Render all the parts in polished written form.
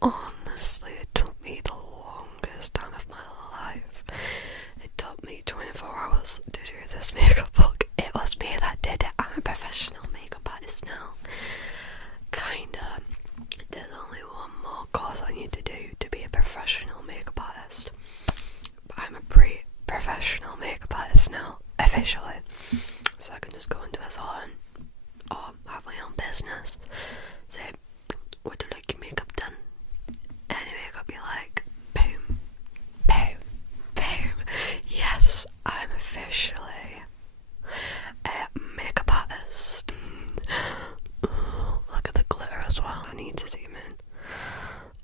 Honestly, it took me the longest time of my life. It took me 24 hours to do this makeup look. It was me that did it. I'm a professional makeup artist now. Kinda. There's only one more course I need to do to be a professional makeup artist. But I'm a pre-professional makeup artist now, officially. So I can just go into a salon or have my own business. So, would you like your makeup done? Any makeup you like? Boom, boom, boom. Yes, I'm officially a makeup artist. Ooh, look at the glitter as well. I need to zoom in.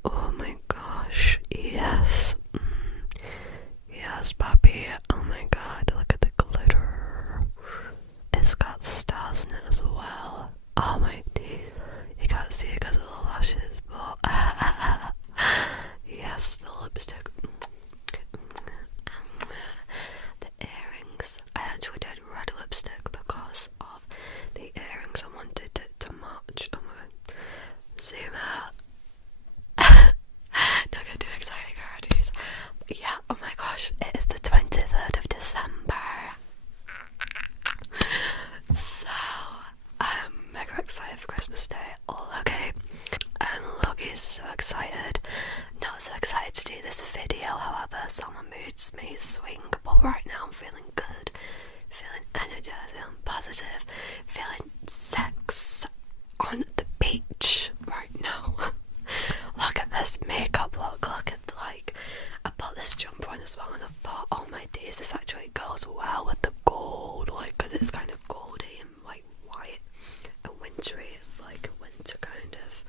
Oh my gosh, yes. Yes, puppy. Oh my god, look at the glitter. It's got stars in it as well. Oh my teeth. You can't see it because of the lashes, but yes, the lipstick. The earrings. I actually did red lipstick because of the earrings. I wanted it to match. Oh my god. Zoom out. Don't get too excited already. Yeah, oh my gosh, it is the 23rd of December. So, I'm mega excited for Christmas Day. Okay, Loki's so excited. Not so excited to do this video, however, so my moods may swing, but right now I'm feeling good. Feeling energized and positive. Feeling sex on the beach right now. Look at this makeup look. Look at, like, I put this jumper on as well and I thought, oh my days, this actually goes well with the gold, like, because it's kind of goldy and like white and wintry. It's like a winter kind of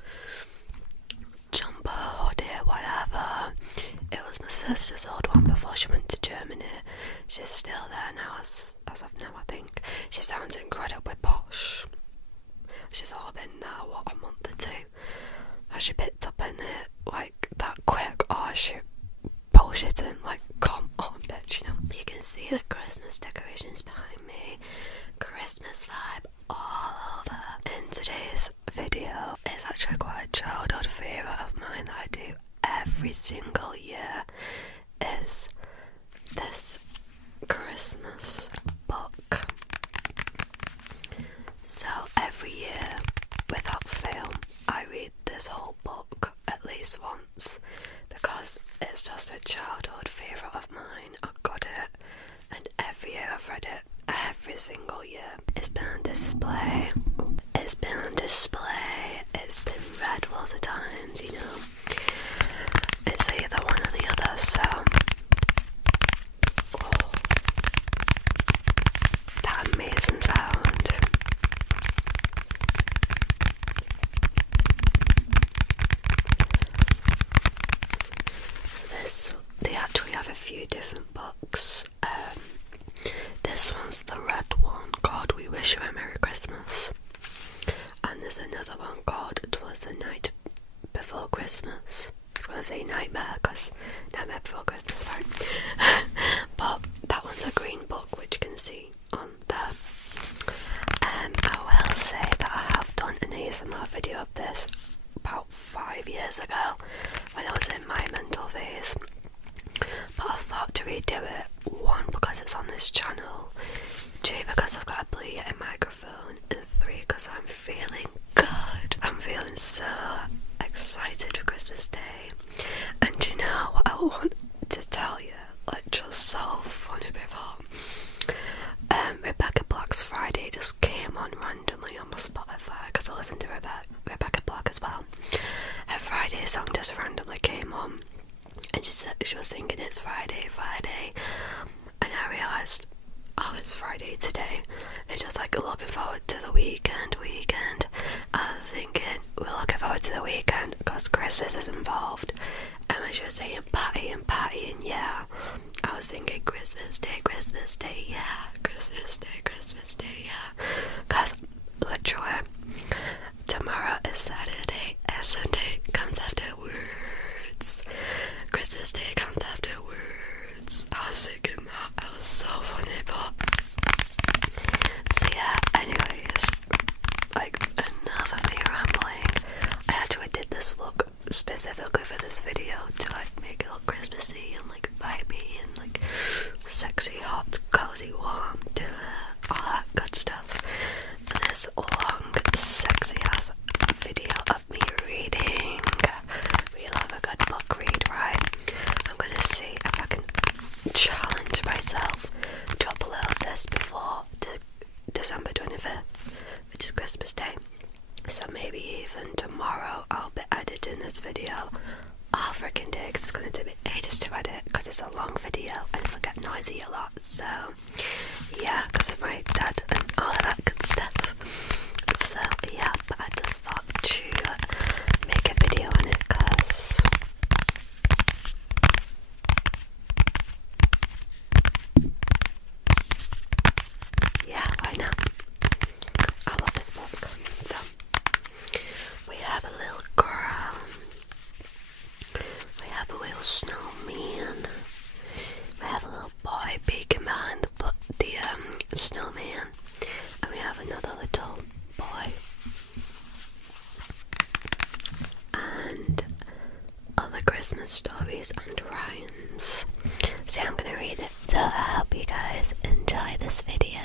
jumper, hoodie, whatever. It was my sister's old one before she went to Germany. She's still there now, as of now, I think. She sounds incredibly posh. She's all been there, what, a month or two? Has she picked up in it like that quick? Oh, she bullshitting, like, come on, bitch, you know. You can see the Christmas decorations behind me. Christmas vibe all over. In today's video, it's actually quite a childhood favourite of mine that I do every single year, is this Christmas book. So every year, without fail, I read this whole book at least once because it's just a childhood favourite of mine. I got it, and every year I've read it, every single year. It's been on display. It's been on display. It's been read lots of times, you know. It's either one or the other, so oh, that amazing sound. They actually have a few different books. This one's the red one called We Wish You a Merry Christmas, and there's another one called Twas the Night Before Christmas. I was going to say Nightmare because Nightmare Before Christmas, right? But that one's a green book, which you can see on there. I will say that I have done an ASMR video of this about 5 years ago when I was in my mental phase, but I thought to redo it, 1 because it's on this channel, 2 because I've got a Blue Yeti microphone, and 3 because I'm feeling good. I'm feeling so excited for Christmas Day. And you know what I want to tell you, like, just so funny before, Rebecca Black's Friday just came on randomly on my Spotify because I listen to Rebecca Black as well. Her Friday song just randomly came on, and she was singing It's Friday, Friday, and I realised, oh, it's Friday today. It's just like looking forward to the weekend. I was thinking, we're looking forward to the weekend because Christmas is involved. And when she was saying party and yeah, I was thinking Christmas Day, yeah, Christmas Day, yeah. Because literally, tomorrow is Saturday, and Sunday comes afterwards. Christmas Day comes afterwards. I was thinking that. It was so funny, but so yeah, anyways, like, enough of me rambling. I actually did this look specifically 25th, which is Christmas Day. So maybe even tomorrow I'll be editing this video all freaking day, because it's going to take me ages to edit because it's a long video and it'll get noisy a lot. So yeah, because of my dad and all of that good stuff. So yeah, but I just thought to make a video on it because yeah, why not? I love this book. So we have a little girl, we have a little snowman, we have a little boy peeking behind the snowman, and we have another little boy, and other Christmas stories and rhymes. So I'm gonna read it, so I hope you guys enjoy this video.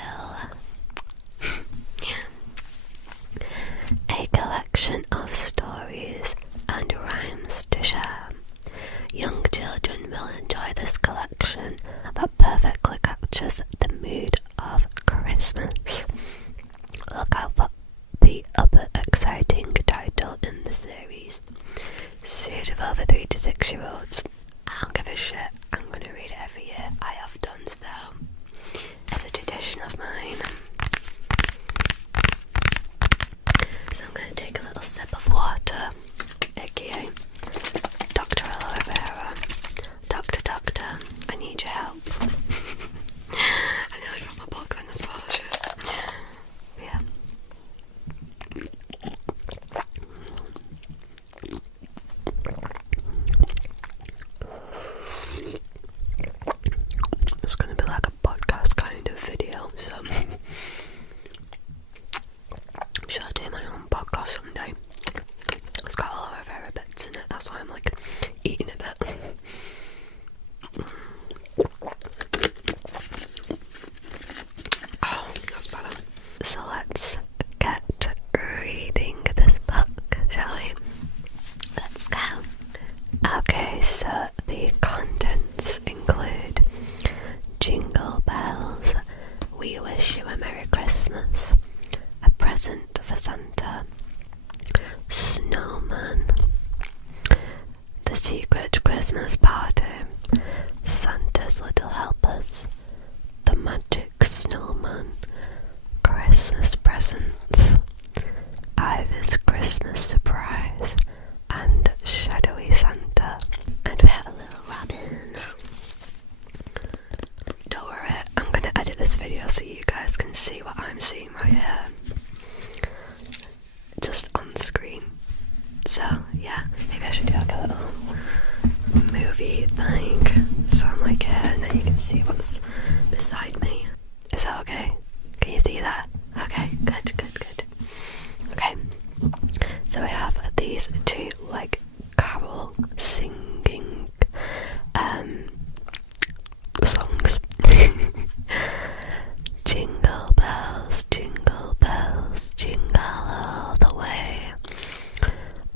A collection of stories and rhymes to share. Young children will enjoy this collection that perfectly captures the mood of Christmas. Look out for the other exciting title in the series. Suitable for 3 to 6 year olds. I don't give a shit. I'm going to read it every year. I have done so. It's a tradition of mine. So I'm going to take a little sip of water, aka Dr. Aloe Vera. Doctor, I need your help. I nearly got my book then as well, shit. Yeah. It's going to be like a podcast kind of video, so I'm sure I'll do my own podcast someday. It's got aloe vera bits in it, that's why I'm like eating a bit. Oh, that's better. So let's get reading this book, shall we? Let's go. Okay, so the contents include Jingle Bells, We Wish You a Merry Christmas, A Present for Santa, Snowman, The Secret Christmas Party, Santa's Little Helpers, The Magic Snowman, Christmas Presents, Ivy's Christmas Surprise, and Shadowy Santa. And we have a little Robin. Don't worry, I'm going to edit this video so you guys can see what I'm seeing right here. Just on screen. So yeah, maybe I should do like a little movie thing. So I'm like here and then you can see what's beside me. Is that okay? Can you see that? Okay, good. Okay, so I have these two like carol singing songs. Jingle bells, jingle all the way.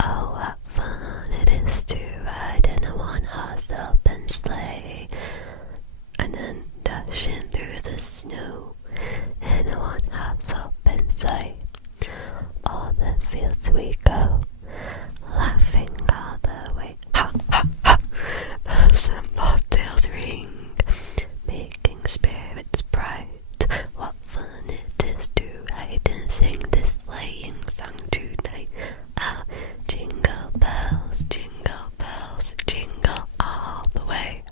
Oh, what fun it is to ride in a one-horse open sleigh, and then dashing through the snow in a one-horse open sleigh. All the fields we go, laughing all the way. Ha ha ha! Bells and bobtails ring, making spirits bright. What fun it is to ride and sing this sleighing song tonight. Ah, jingle bells, jingle all the way.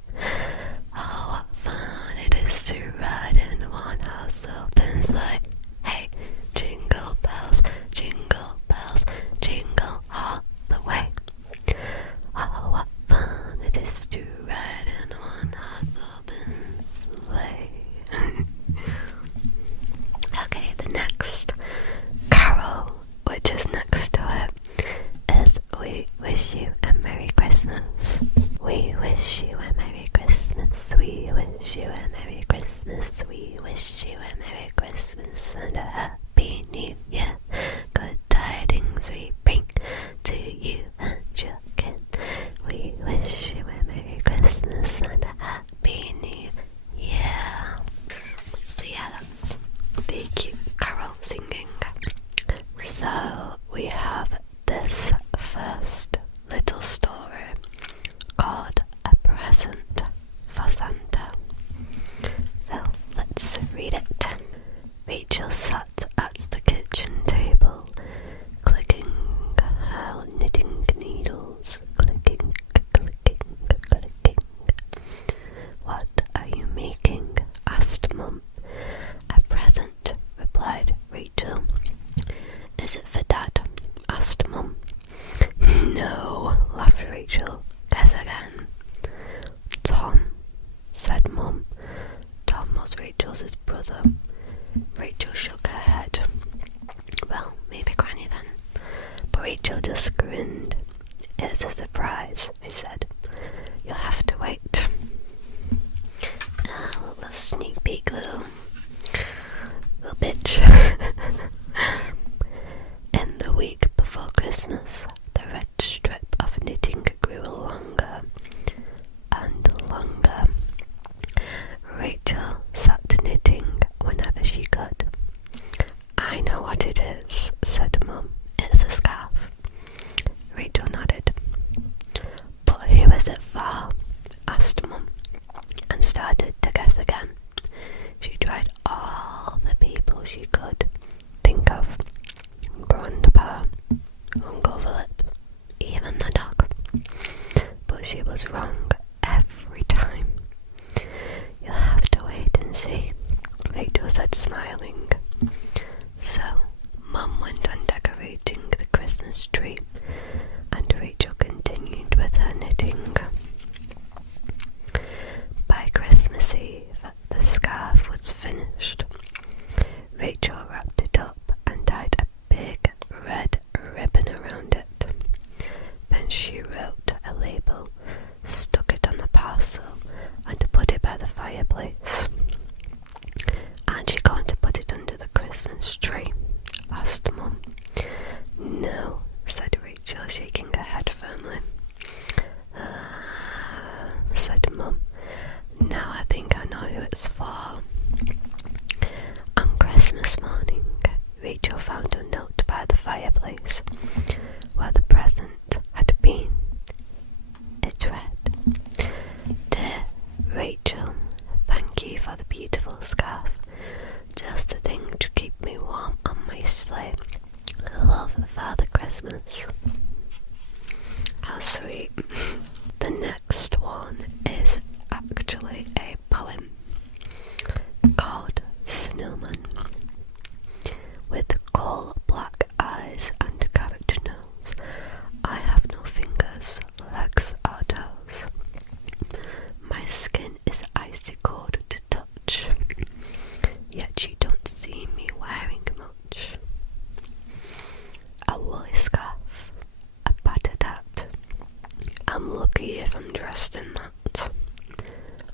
Oh, what fun it is to ride in a one-horse open sleigh. Hey, jingle bells, jingle all the way. Oh, what fun it is to ride in a one-horse open sleigh. Okay, the next carol, which is next to it, is We Wish You a Merry Christmas. We wish you a Merry Christmas. We wish you a Merry Christmas. We wish you a Merry Christmas and a Happy New Year. Good tidings we bring to you and your kin. We wish you a Merry Christmas and a Happy New Year. So yeah, that's the cute carol singing sat at the kitchen table, clicking her knitting needles, clicking, clicking, clicking. "What are you making?" asked Mum. "A present," replied Rachel. "Is it for Dad?" asked Mum. "No," laughed Rachel. "Guess again." "Tom," said Mum. Tom was Rachel's brother. Rachel shook her head. "Well, maybe Granny then." But Rachel just grinned. "It's a surprise," she said. "You'll have to wait." A little sneak peek, little bitch. In the week before Christmas, the red strip of knitting grew longer and longer. Rachel sat knitting whenever she could. "I know what it is," said Mum. "It's a scarf." Rachel nodded. "But who is it for?" asked Mum, and started to guess again. She tried all the people she could think of. Grandpa, Uncle Philip, even the dog. But she was wrong every time. "You'll have to wait and see," Rachel said, smiling. So Mum went on decorating the Christmas tree, and Rachel continued with her knitting. By Christmas Eve, the scarf was finished. Rachel wrapped it up and tied a big red ribbon around it. Then she wrote a label, stuck it on the parcel, and put it by the fireplace. "Aren't you going to put it under the Christmas tree?" asked Mum. "No," said Rachel, shaking her head firmly. Said Mum. "Now I think I know who it's for." On Christmas morning, Rachel found a note by the fireplace where the present had been. It read, "Dear Rachel, thank you for the beautiful scarf. Just the thing to keep me warm on my sleigh. Love, Father Christmas." How sweet. The next one is actually a poem called Snowman. With coal black eyes and a carrot nose, I have no fingers, legs or toes. My skin is icy cold to touch, yet you don't see me wearing much. A woolly scarf, a battered hat. I'm lucky if I'm dressed in that.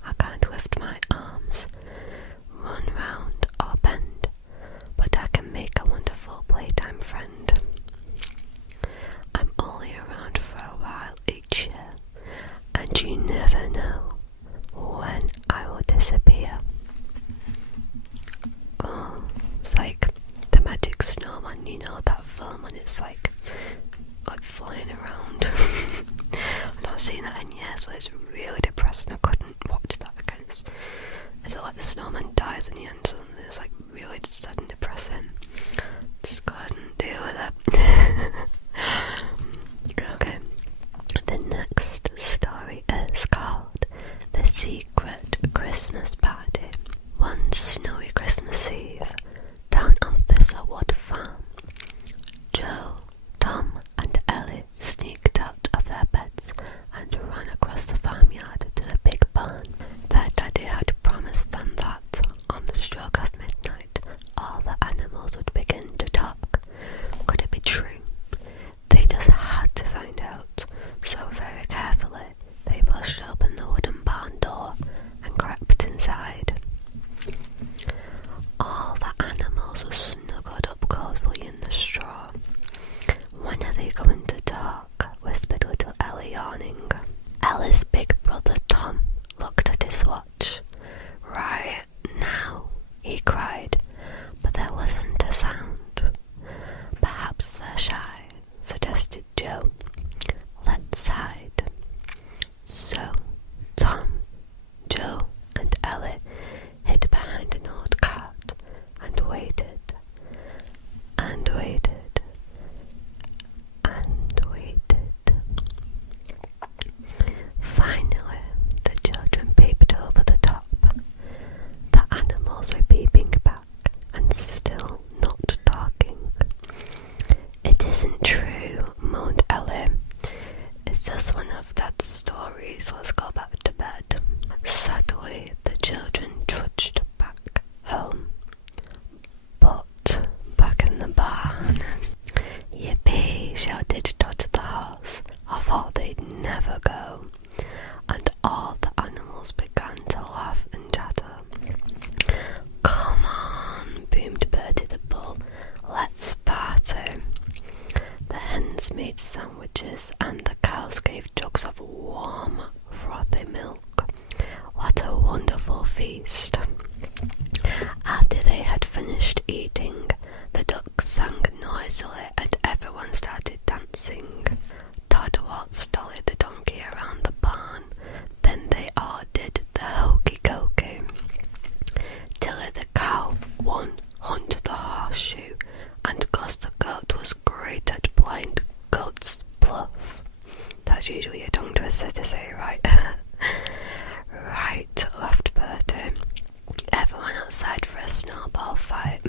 I can't lift my arms, run round or bend, but I can make a wonderful playtime friend. I'm only around for a while each year, and you never know when I will disappear. Oh, it's like the Magic Snowman, you know that film, and it's like flying around. I've not seen that in years, but it's really depressing. I couldn't watch that again. Is it like the snowman dies in the end, and it's like really sad and depressing? Just couldn't deal with it. Okay, the next story is called The Secret Christmas Party. One snowy Christmas Eve, down on Thistlewood Farm, Joe, Tom and Ellie sneaked out of their beds and ran across the farm. isn't true, moaned Ellie. It's just one of Dad's stories. Let's go back to bed. Sadly, the children trudged back home. But back in the barn, "Yippee!" shouted Dot the horse. "I thought they'd never go." And all the animals began to laugh and chatter. "Come on," boomed Bertie the bull. "Let's party." The hens made sandwiches and the cows gave jugs of warm, frothy milk. What a wonderful feast. After they had finished eating, the ducks sang noisily and everyone started dancing. Todd waltzed Dolly the donkey around the barn. Then they all did the hokey cokey. Tilly the cow won Hunt the horseshoe, and Gus the goat was great at blind goat's bluff. That's usually a tongue twister to say, right? Right, laughed Bertie. Everyone outside for a snowball fight.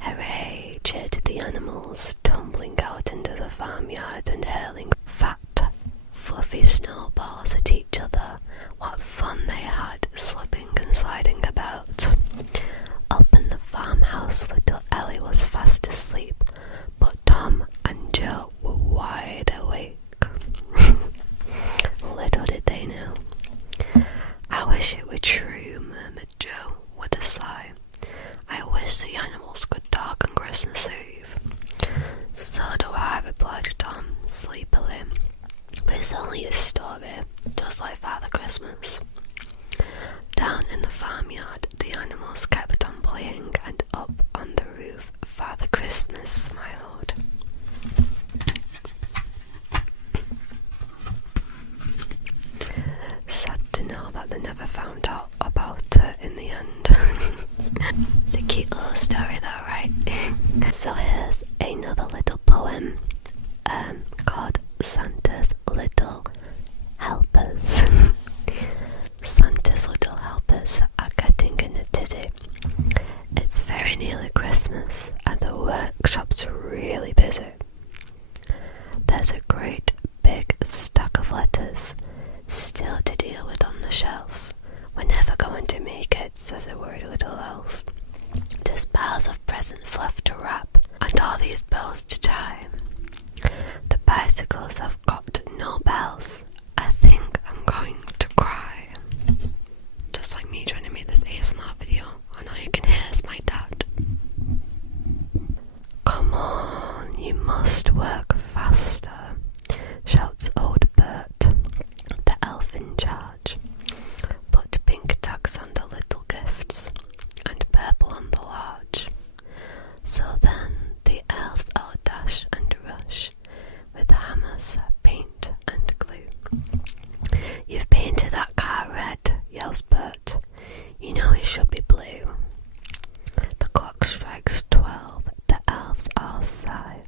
Hooray, cheered the animals, tumbling out into the farmyard and hurling fat, fluffy snowballs at each other. What fun they had, slipping and sliding about. Up in the farmhouse, little Ellie was fast asleep, but Tom and Joe were wide awake. Little did they know. "I wish it were true," murmured Joe with a sigh. "I wish the animals could talk on Christmas Eve." "So do I," replied Tom sleepily. "But it's only a story, just like Father Christmas." Down in the farmyard, the animals kept on playing, and up on the roof, Father Christmas smiled. Sad to know that they never found out about it in the end. It's a cute little story though, right? So here's another little poem called Santa's Little Helpers. Santa's little helpers are getting in a tizzy. It's very nearly Christmas and the workshop's really busy. There's a great big stack of letters still to deal with on the shelf. "We're never going to make it," says a worried little elf. "There's piles of presents left to wrap and all these bells to tie. The bicycles have got no bells. I think I'm going to cry." Just like me trying to make this ASMR video, and all you can hear is my dad. "Come on, you must work faster," shouts old Bert, the elf in charge. "Put pink tags on the little gifts and purple on the large." So then the elves all dash and rush with hammers, paint and glue. "You've painted that car red," yells Bert. "You know it should be blue." The clock strikes 12. The elves all sigh.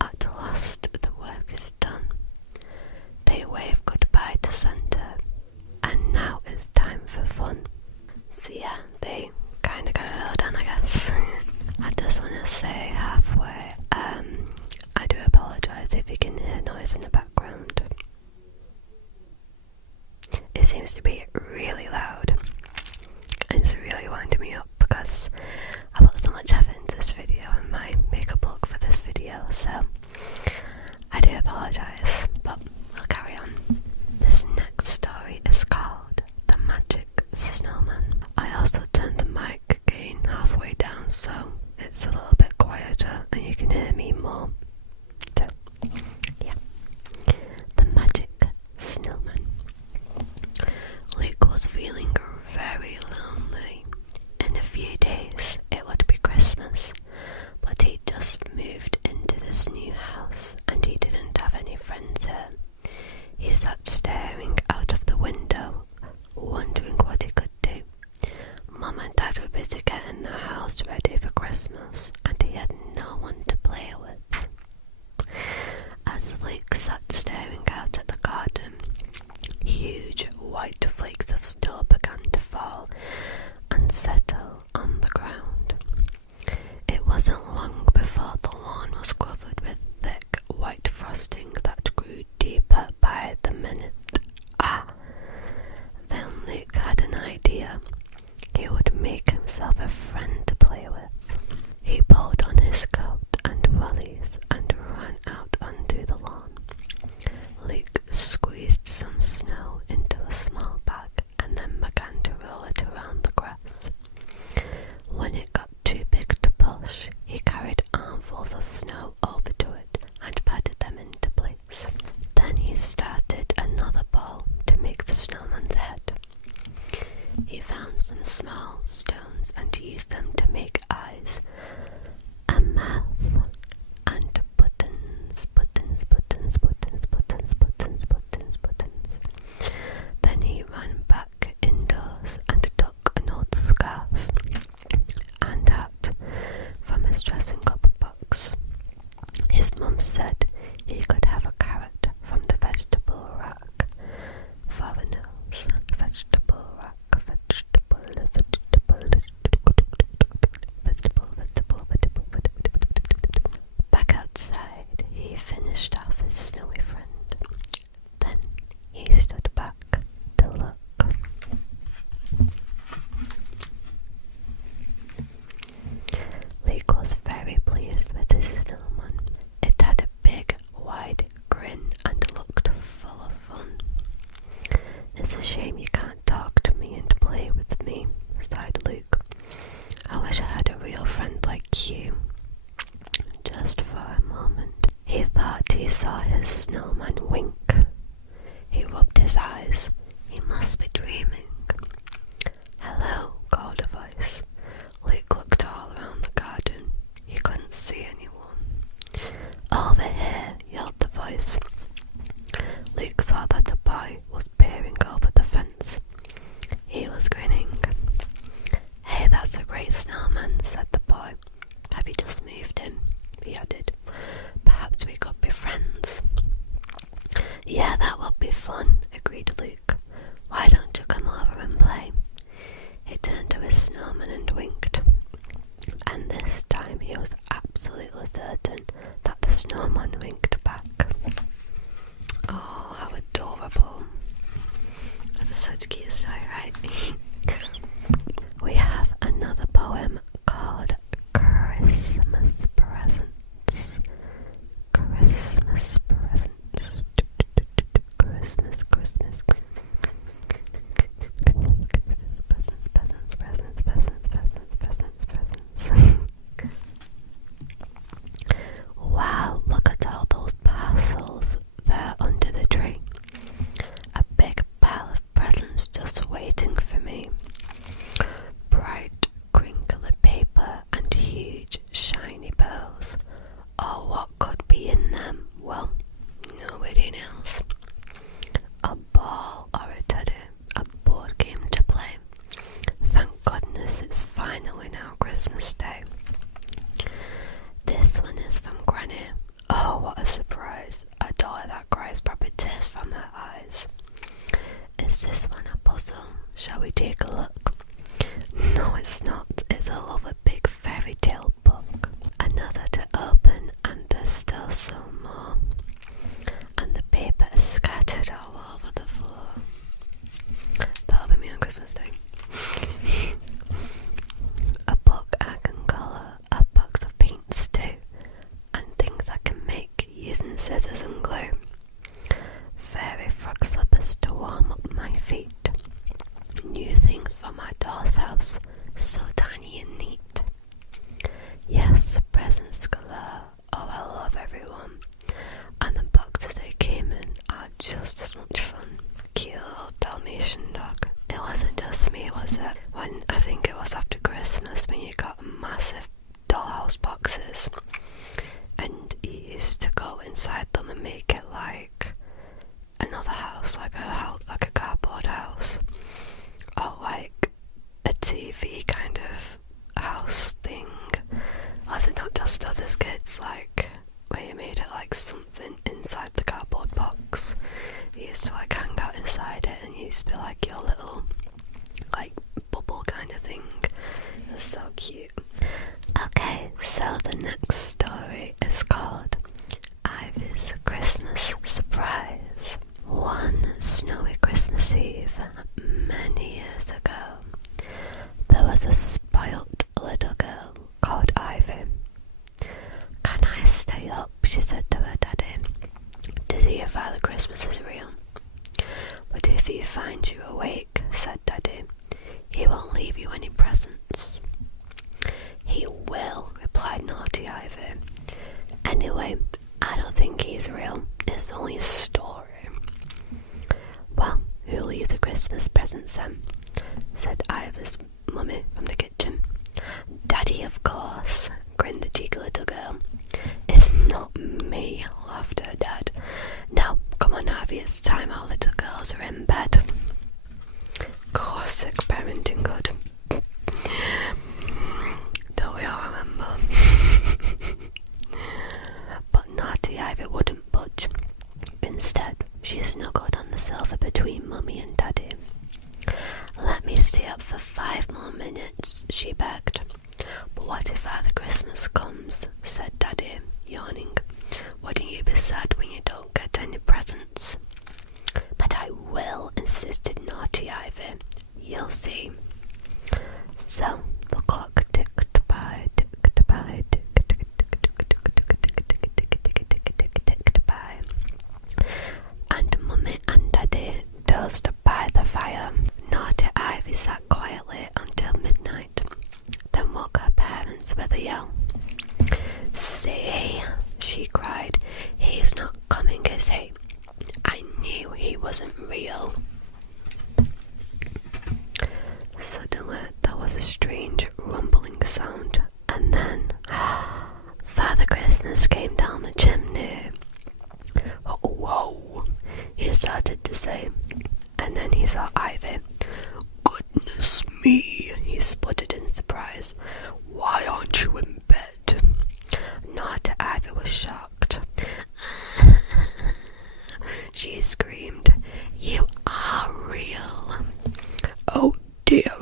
At last the work is done. They wave goodbye to Santa, and now it's time for fun. So yeah, they kinda got it all done, I guess. I just want to say halfway, I do apologise if you can hear noise in the background. It seems to be really loud, and it's really winding me up. idea. He would make himself a friend to play with. He pulled on his coat and wellies and ran out onto the lawn. Luke squeezed some snow into a small bag and then began to roll it around the grass. When it got too big to push, he carried armfuls of snow over to it and patted them into place. Then he started another ball to make the snowman's head. He found some small stones and used them to make eyes, a mouth, and buttons. Then he ran back indoors and took an old scarf and hat from his dressing up box. His mum said he could have a carrot from the vegetable rack. Father knows. Vegetable rack. Back outside, he finished off his snowy friend. Then he stood back to look. Luke was very pleased with his snowman. It had a big, wide grin and looked full of fun. It's a shame you can't talk to me and play with me, sighed Luke. I wish I had a real friend like you. Just for a moment, he thought he saw his snowman wink. He rubbed his eyes. He must be dreaming. Hello, called a voice. Luke looked all around the garden. He couldn't see anyone. Over here, yelled the voice. Luke saw that a boy was peering over the fence. He was grinning. Hey, that's a great snowman, said the boy. Have you just moved him? He added. Perhaps we could be friends. Yeah, that would be fun, agreed Luke. Why don't you come over and play? He turned to his snowman and winked. And this time he was absolutely certain that the snowman winked back. Oh, how adorable. That's such a cute story, right? We have another poem called Christmas Presents. Christmas Presents. Christmas. Presents. Wow, look at all those parcels there under the tree. A big pile of presents just waiting for me. Bright, crinkly paper and huge, shiny pearls. Oh, what could be in them? Well, nobody knows. A ball or a teddy, a board game to play. Thank goodness it's finally now Christmas Day. This one is from Granny. Oh, what a surprise. A dolly that cries probably tears from her eyes. Is this one a puzzle? Shall we take a look? No, it's not. It's a lovely big fairy tale book. Another to open, and there's still some more. And the paper is scattered all over the floor. That'll be me on Christmas Day. A book I can colour, a box of paints too, and things I can make using scissors and glue. Fairy frog slippers to warm up my feet. New things for my doll's house, so tiny and neat. Yes, presents galore. Oh, I love everyone. And the boxes they came in are just as much fun. Cute little Dalmatian dog. It wasn't just me, was it? When I think it was after Christmas when you got massive dollhouse boxes and you used to go inside them and make it like another house, like a cardboard house, or like a TV kind of house thing. Was it not just us as kids, like where you made it like something inside the cardboard box? You used to like hang stay up for 5 more minutes?" she begged. "But what if Father Christmas comes?" said Daddy, yawning. "Wouldn't you be sad when you don't get any presents?" "But I will," insisted naughty Ivy. "You'll see." So the clock ticked by, ticked by, ticked by, and Mummy and Daddy dozed by the fire. Naughty Ivy sat quietly until midnight, then woke her parents with a yell. "See," she cried, "he's not coming, is he? I knew he wasn't real." Suddenly there was a strange rumbling sound, and then Father Christmas came down the chimney. "Whoa," he started to say, and then he saw Ivy. "Goodness me," he sputtered in surprise. "Why aren't you in bed?" Naughty Ivy was shocked. She screamed, "You are real." Oh dear,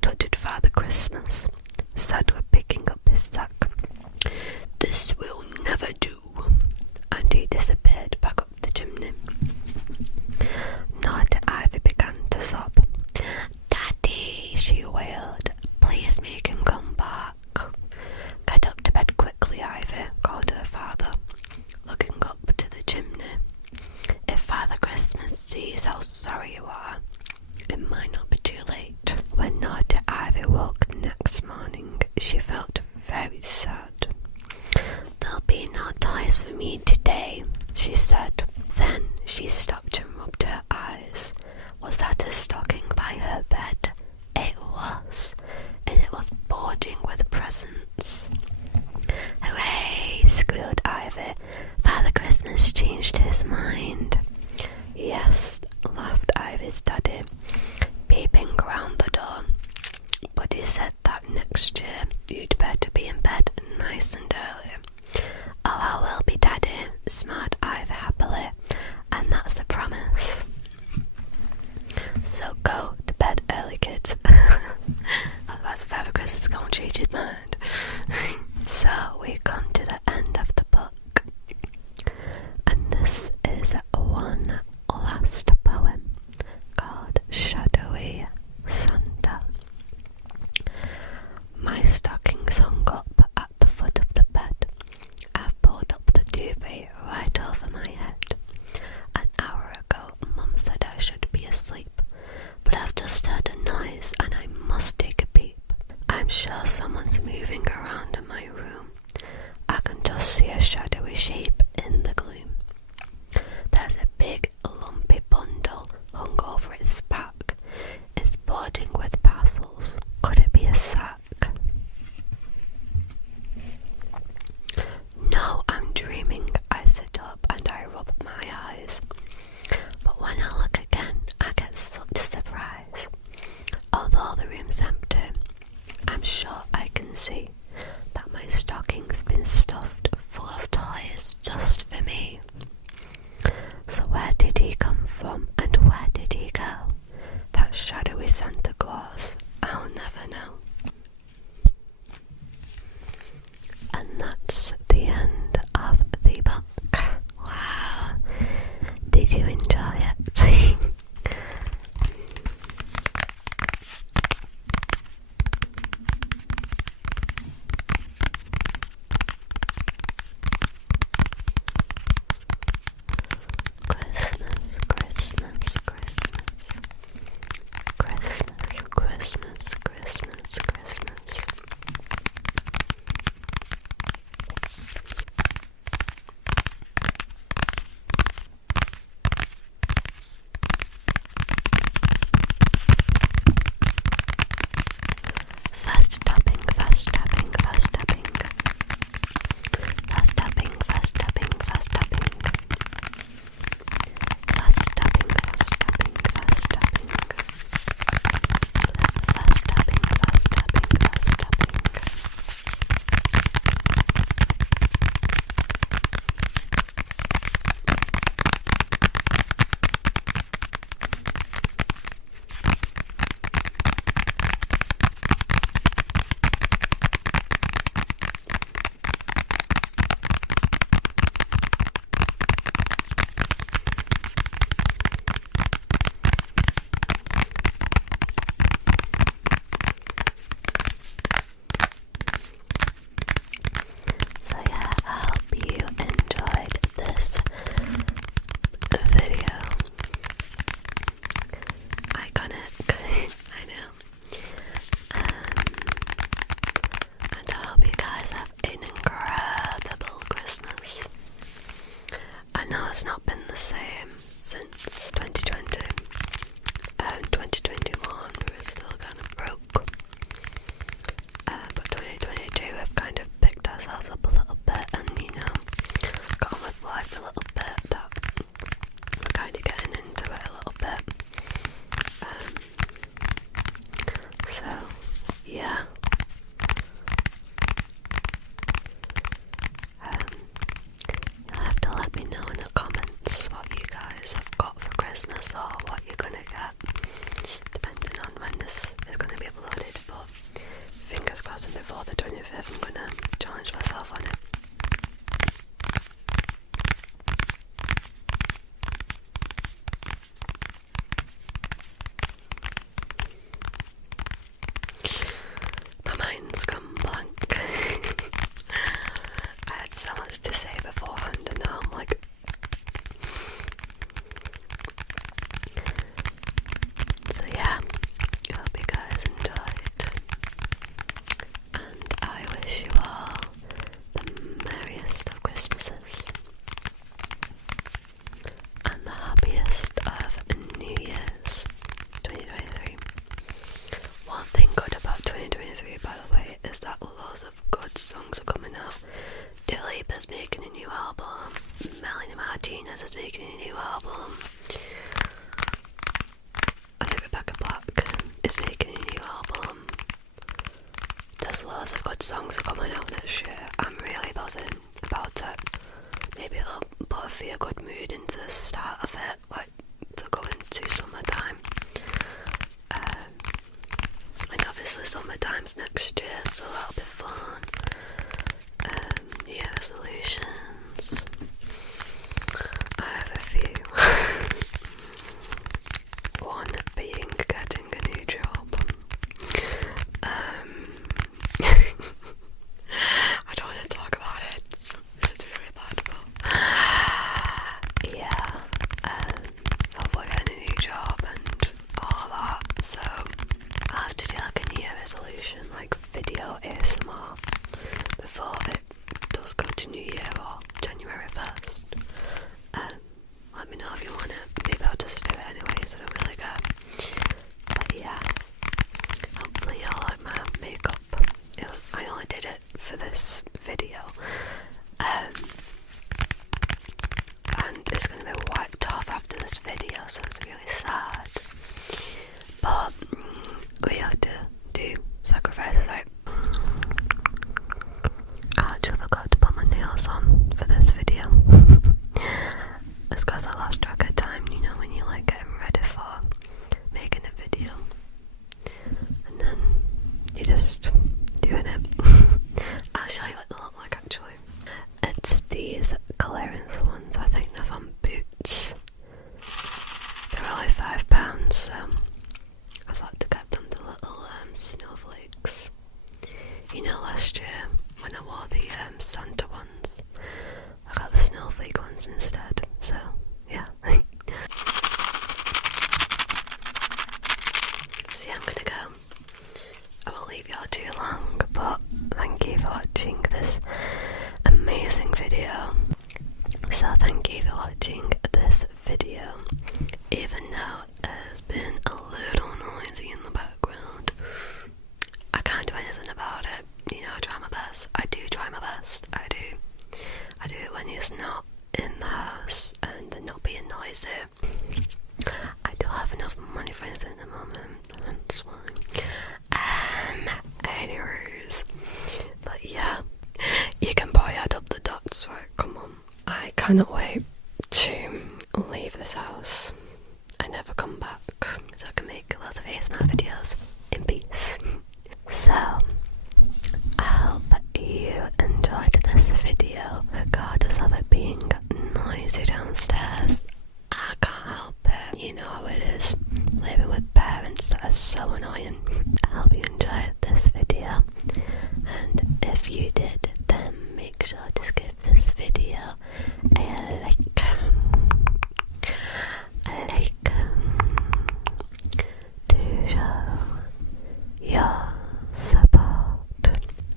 tutted Father Christmas, sadly picking up his sack. "This will never do." And he disappeared back up the chimney. Naughty Ivy began to sob. "Daddy," she wailed, "please make him come back." "Get up to bed quickly, Ivy," called her father, looking up to the chimney. "If Father Christmas sees how sorry you are, it might not be too late." When naughty Ivy woke the next morning, she felt very sad. "There'll be no toys for me today," she said. Then she stopped and rubbed her eyes. Was that a stocking by her bed? It was, and it was bulging with presents. "Hooray!" squealed Ivy. "Father Christmas changed his mind." "Yes," laughed Ivy's daddy, peeping round the door. "But he said that next year you'd better be in bed nice and early." "Oh, I will be, Daddy," smiled Ivy happily, "and that's a promise." So go to bed early, kids. Otherwise Father Christmas is going to change his mind. So we come to the end of the book, and this is one last poem called Shadowy Santa. My stockings hung up at the foot of the bed. I've pulled up the duvet right over my head. An hour ago, Mum said I should be asleep, but I've just heard a noise and I must take a peep. I'm sure someone's moving around in my room. I can just see a shadowy shape in the gloom. There's a big lumpy bundle hung over its back. It's bulging with parcels. Could it be a sack? No, I'm dreaming. I sit up and I rub my eyes. But when I look again, I get such a surprise. Although the room's empty, I'm sure I can see that my stocking's been stuffed full of toys just for me. So where did he come from and where did he go? That shadowy Santa Claus, I'll never know. And that's the end of the book. Wow. Did you enjoy it? Christmas, Christmas, Christmas, Christmas, making a new album. I think Rebecca Black is making a new album. There's loads of good songs coming out next year. I'm really buzzing about it. Maybe it'll put a feel good mood into the start of it, like to go into summertime. And obviously summertime's next year, so that'll be fun. New Year resolutions. I have a few. One being getting a new job. I don't want to talk about it. It's really bad, but yeah. Hopefully getting a new job and all that. So I have to do like a New Year resolution, like video ASMR, before it does go to New Year or January 1st. Let me know if you want it. Maybe I'll just do it anyways, I don't really care. But yeah, hopefully you'll like my makeup. I only did it for this video. And it's going to be wiped off after this video, so it's really sad. But we have to do sacrifices, right? I actually forgot to put my nails on for this video. It's because I lost track of time, you know, when you're like getting ready for making a video. And then you're just doing it. I'll show you what they look like actually. It's these clearance ones, I think they're from Boots. They're only £5, so I'd like to get them, the little snowflakes. You know, last year when I wore the Santa ones, I got the snowflake ones instead, so yeah. So yeah, I'm gonna go. I won't leave y'all too long, but thank you for watching this amazing video. So thank you for watching this video, even though it has been a little noisy in the background. I can't do anything about it, you know, I try my best. I do try my best, I do it when he's not in the house and they're not being noisy. I don't have enough money for anything at the moment, that's why. Anyways, but yeah, you can probably add up the dots, right? Come on. I cannot wait to leave this house and never come back, so I can make lots of ASMR videos in peace. So, I hope you enjoyed this video, regardless of it being noisy downstairs. I can't help it, you know how it is, living with parents that are so annoying. I hope you enjoyed this video, and if you did, then make sure to give this video a like, to show your support,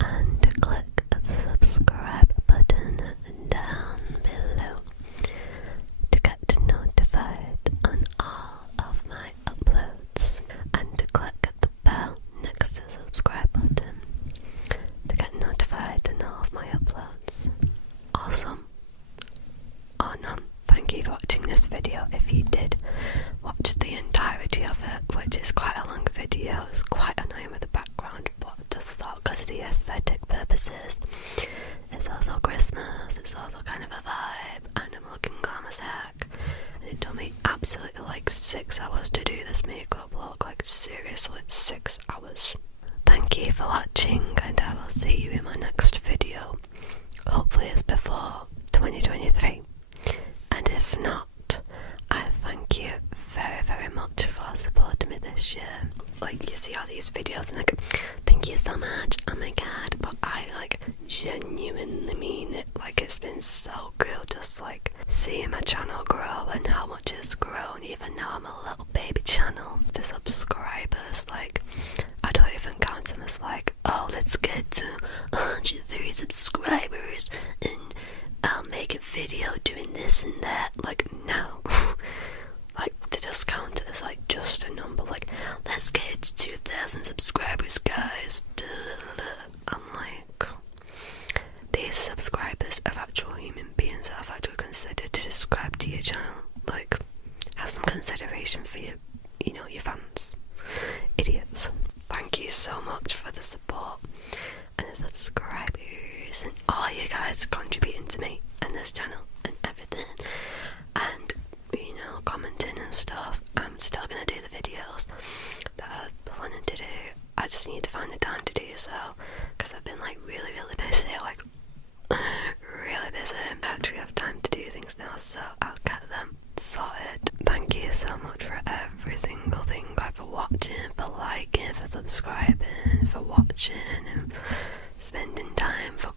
and click the subscribe button down below to get notified on all of my uploads, and to click the bell next to the subscribe button to get notified on all of my uploads. Awesome. Oh no, thank you for watching this video. If you did watch the entirety of it, which is quite a long video, it's quite annoying with the background, but I just thought because of the aesthetic purposes, it's also Christmas, it's also kind of a vibe, and I'm looking glam as heck, and it took me absolutely like 6 hours to do this makeup look, like seriously 6 hours. Thank you for watching, and I will see you in my next video. Hopefully it's before 2023, and if not, I thank you very, very much for supporting me this year. Like, you see all these videos and like, thank you so much, oh my god, but I like genuinely mean it. Like, it's been so cool just like seeing my channel grow and how much it's grown, even though I'm a little baby channel. The subscribers, like, I don't even count them as like, oh, let's get to 130 subscribers and I'll make a video doing this and that. Like, no. Like, they just count it as like just a number, like, let's get to 2,000 subscribers, guys. I'm like, these subscribers are actual human beings that I've actually considered to just subscribe to your channel. Like, have some consideration for your, your fans. Idiots. Thank you so much for the support and the subscribers and all you guys contributing to me and this channel and everything. And, commenting and stuff. I'm still gonna do the videos that I'm planning to do. I just need to find the time to do so, because I've been like really busy, like really busy. I actually have time to do things now, so I'll get them sorted. Thank you so much for every single thing, for watching, for liking, for subscribing, for watching and spending time, for